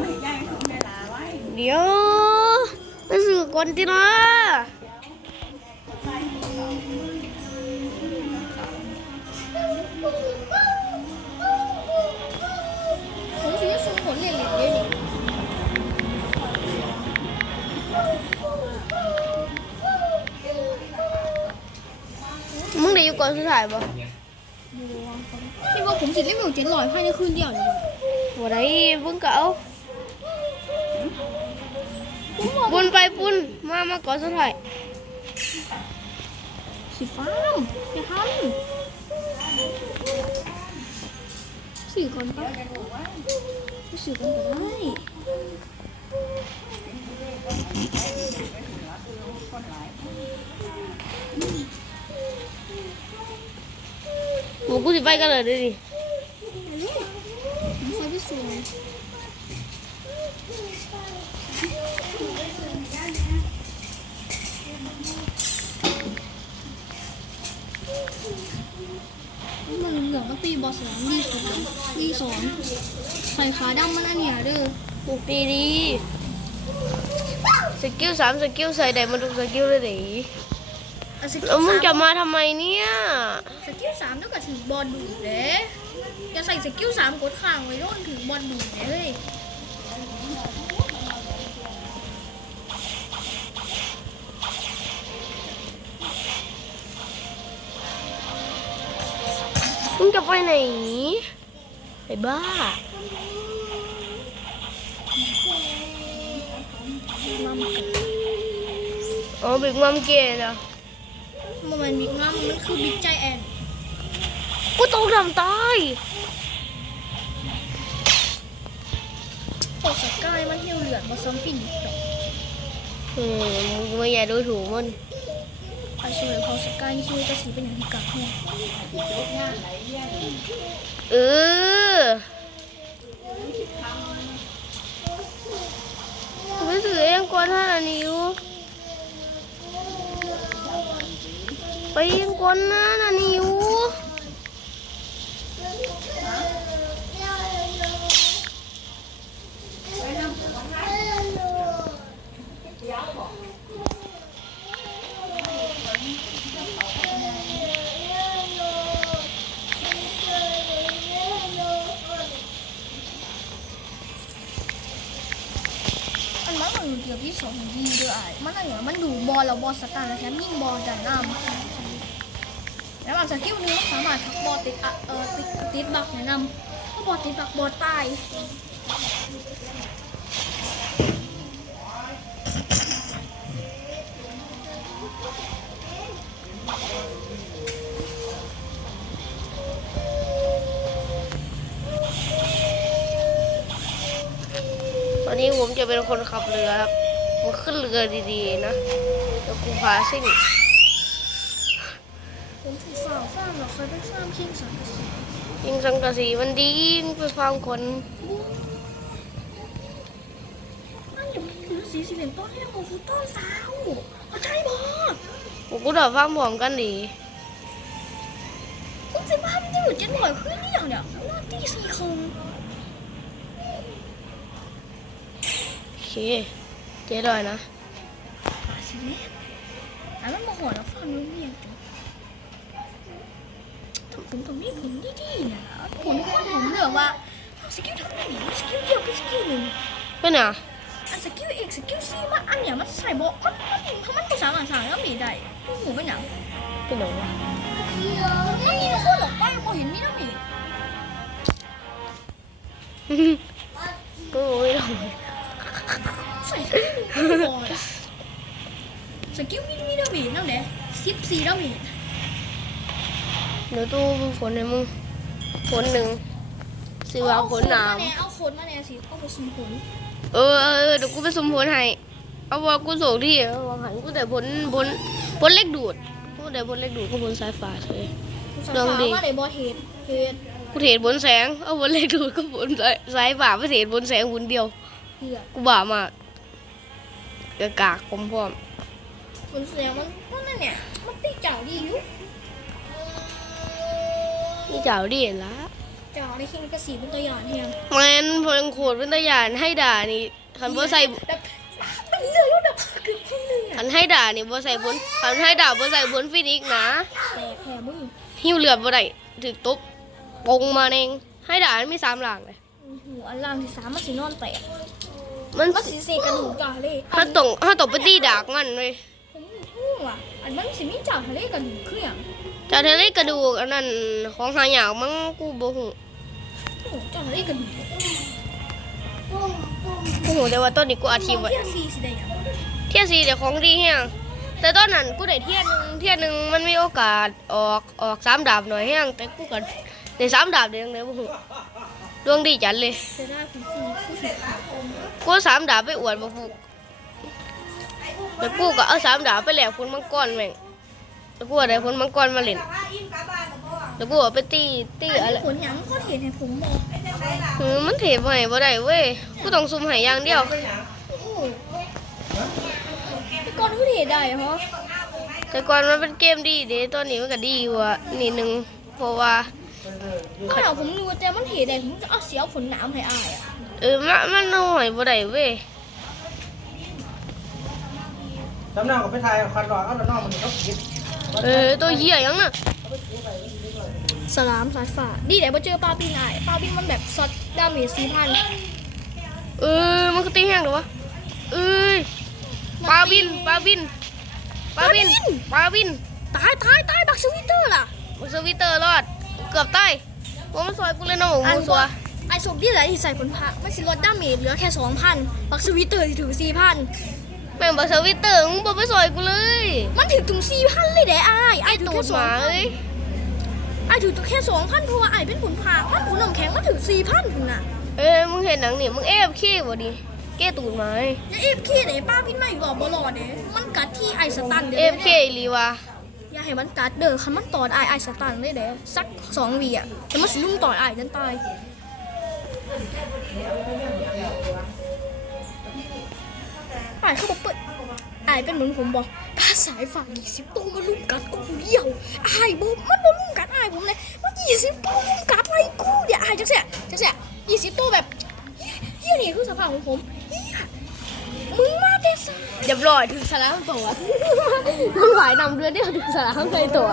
ไม่ใหญ่ของเวลาไว้เดี๋ยวไปสื่อก่อนจินะผมสิจะส่งผลเรียนเรียนเยอะนี่มึงได้อยู่ก่อนสุดท้ายป่ะคิดว่าผมสิเล่นแบบเจ็ดร้อยภายในคืนเดียวนี่บ่บ่ได้มึงก็เอา ปุนไปปุนมามาก่อนสุดท้ายสิฟ้ามอย่าทำสื่อก่อนปะไปสื่อก่อนก็ได้หมูกูสิไปกันเลยเดิไม่ใช่พี่สวย มันเหลืองมันตีบอสองดีสองดีสองใส่ขาดำมันอันเนี้ยเด้อมึงตีดีสกิลสามสกิลใส่ได้มาทุกสกิลเลยดิอะสกิแล้วลมึงสามจะมาทำไมเนี่ยสกิลสามเท่ากับถือบอลดูดเด้อย่าใส่สกิลสามกดข้างไว้โน่นถือบอลดูดเด้เฮ้ย มึงจะไปไหนไอ้บ้ามัมอ๋อบิ๊กมัมเกย์นะมันมันบิ๊กมัมมันคือบิ๊กใจแอนกูต้องทำตายโอสกายมันเหี่ยวเหลือดมาซ้ำปิ่นดอกเออมึงไม่อย่าดูถูกมัน ไอช่วยพอสกายนี่ช่วยกระสีเป็นอย่างที่กักเนี่ยเออไปซื้อเองก่อนท่านิวไปเองก่อนนะนานิว อันมันมัน เกี่ยวที่สองดีด้วยไอ้มันอะไรอย่างมันดูบอลแล้วบอลสตาร์แล้วแถมยิงบอลจากหน้ามันแล้วบางสกิลนึงมันสามารถทักบอลติดเอ่อติดติดบักแนะนำถ้าบอลติดบักบอลตาย วันนี้ผมจะเป็นคนขับเรือครับมาขึ้นเรือดีๆนะแล้วกูพาซิ่งผมถือสาวฟ้ามเราเคยไปฟ้ามเคียงสังกะสียิงสังกะสีมันดียิงไปฟาร์มคนนั่นเดี๋ยวมันคือสีสีเหลืองต้นให้เราฟุตต้นสาวเข้าใจบ่กูก็ดอกฟาร์มพร้อมกันดีคุณสิบ้ามันจะอยู่เจ็ดร้อยขึ้นนี่อย่างเดียวว่าตีสี่คง โอ เคเจ๊ดอยนะอะสิแม่อะมันมาหัวแล้วฟังรู้เมียงติถ้าผมตรงนี้ผมดีๆนะผมไม่ค่อยผมเลือกว่าเอาสกิลทำไหนสกิลเดียวกับสกิลหนึ่งเป็นอะอันสกิลเอกสกิลซีมาอันเนี้ยมันใส่บอกมันมันถ้ามันภาษาภาษาแล้วมีได้โอ้โหเป็นอย่างเป็นหนูวะไม่มีคนหรอกป้าพอเห็นมีแล้วมีกูไม่รู้ใสกิลมีมีแล้วมีนั่นแหละสิบสี่แล้วมีเดี๋ยวตู้ฝนให้มึงฝนหนึ่งสิว่าฝนหนาวเอาคนมาแน่สิเอาผสมผลเออเออเออเดี๋ยวกูไปสุ่มผลให้เอาว่ากูส่งที่วางหันกูแต่ผลผลผลเล็กดูดกูแต่ผลเล็กดูดกูผลสายฟ้าเลยลองดิว่าไหนบอเฮดเฮดกูเทรดผลแสงเอาผลเล็กดูดก็ผลสายสายฟ้าไปเทรดผลแสงผลเดียวกูบ้ามาก กะกากผมพร้อมผลเสียงมันมันนั่นเนี่ย มันตีเจ้าดีอยู่นี่เจ้าดีละสจ่าในคิงกระสีเป็นตัวอย่างเฮียงแมนพลังโคตรเป็นตะยานให้ด่านี่คันบ่ใส่แบบมันเลือกแล้วแบบเกือบครึ่งหนึงคัอะนให้ด่านี่บ่ใส่บนคันให้ด่าบ่ใส่บนฟินิกนะ แต่แผลมึงหิวเลือดบ่ได้ถึกตบปงมาเองให้ด่ามันมีสามหลังเลยหัวอันล่างที่สามมันสีนอนแตก มันมันสีเสกกระดูกจ่าเลยถ้าตรงถ้าตกไปตีดากมันเว้ยผมหูอะอันมันสิมีจ่าทะเลกระดูกเครื่องจะทะเลกระดูกอันนั้นของหายากมั้งกูบ่ฮู้โอ้จ่าทะเลกระดูกกูฮู้แต่ว่าต้นนี้กูอาทิตย์ไว้เทียซีสิได้ยังเทียสีเดี๋ยวของดีแฮงแต่ตอนนั้นกูได้เทียนหนึงเทียนหนึงมันมีโอกาสออกออกสามดาบหน่อยแฮงแต่กูก็ได้สามดาบเด้จังไดบ่ฮู้ ดวงดีจัดเลยเสียดายคุณครูผู้ถือขากูเอาสามดาบไปอวดบ่ฮู้แต่กูก็เอาสามดาบไปแลกผลมังกรแม่งแล้วกูก็ได้ผลมังกรมาเล่นแล้วกูเอาไปตีตีอันอะไรนี้ผลหยังก็เห็นให้ผมบอกเออมันเทปให้บ่ได้เว้ย กูต้องซุ่มให้อย่างเดียว โอ้พี่ก้อนก็เห็นได้เหรอแต่ก่อนมันเป็นเกมดีเด้ตอนนี้มันก็ดีกว่านิดนึงเพราะว่า ก็เอาผมดูแต่มันเห็นได้ผมจะเอาเสียผลหนามให้อายอะเออมันมันเอาให้บ่ได้เว้ยจำนองกับไปถ่ายคันรอเอาแล้วน้องมันก็คิดเออตัวเหี้ยยังน่ะสลามสายฟ้าดีแต่มาเจอปลาบินอายปลาบินมันแบบซอดดาเมจสี่พันเออมันก็ตีแห้งหรอวะเอ้ยปลาบินปลาบินปลาบินปลาบินตายตายตายบักสวิตเตอร์ล่ะมึงสวิตเตอร์รอด กือบตายว่ามันซอยกูเลยนะหมูมูสัวไอศพที่เหลือที่ใส่ผลพระมันสิลดดาเมจเหลือแค่สองพันบักสวิตเตอร์ที่ถือสี่พันแม่งบอกสวิตเตอร์มึงบอกไปซอยกูเลยมันถือถึงสี่พันเลยเด้อายอายถือตูแค่ดสหองมาพันเอ้ยอายถือแค่สองพันเพราะว่าอายเป็นผลพระมันผลน้ำแข็งมันถือสี่พันคุณน่ะเอ้ยมึงเห็นหนังนี่มึงเอฟขี้บ่ดิแก้ตูดหมาเอ้ยอย่าเอฟเคเด้ป้าพินมาอยู่หลอดบ่หลอดเด้มันกัดที่ไอสตันเด้เอฟเคอีหลีวะ อย่าให้มันกัดเด้อคันมันตอดไอไอสตันเลยเด้สักสองวีอะแต่มันสิลุ่มตอดไอจนตายไอเขาบอกเปิดไอเป็นเหมือนผมบอกถ้าสายฝั่งยี่สิบตัวมาลุ่มกัดกูเดียวไอบอกมันมาลุ่มกัดไอผมเลยมันยี่สิบตัวลุ่มกัดไอกูเดี๋ยวไอจังเสียจังเสียยี่สิบตัวแบบเฮียนี่คือสภาพของผมเฮียมึงมา เรียบร้อยถึงสลามตัวมันหวายนำเรือเดียวถึงสาระข้างใคยตัว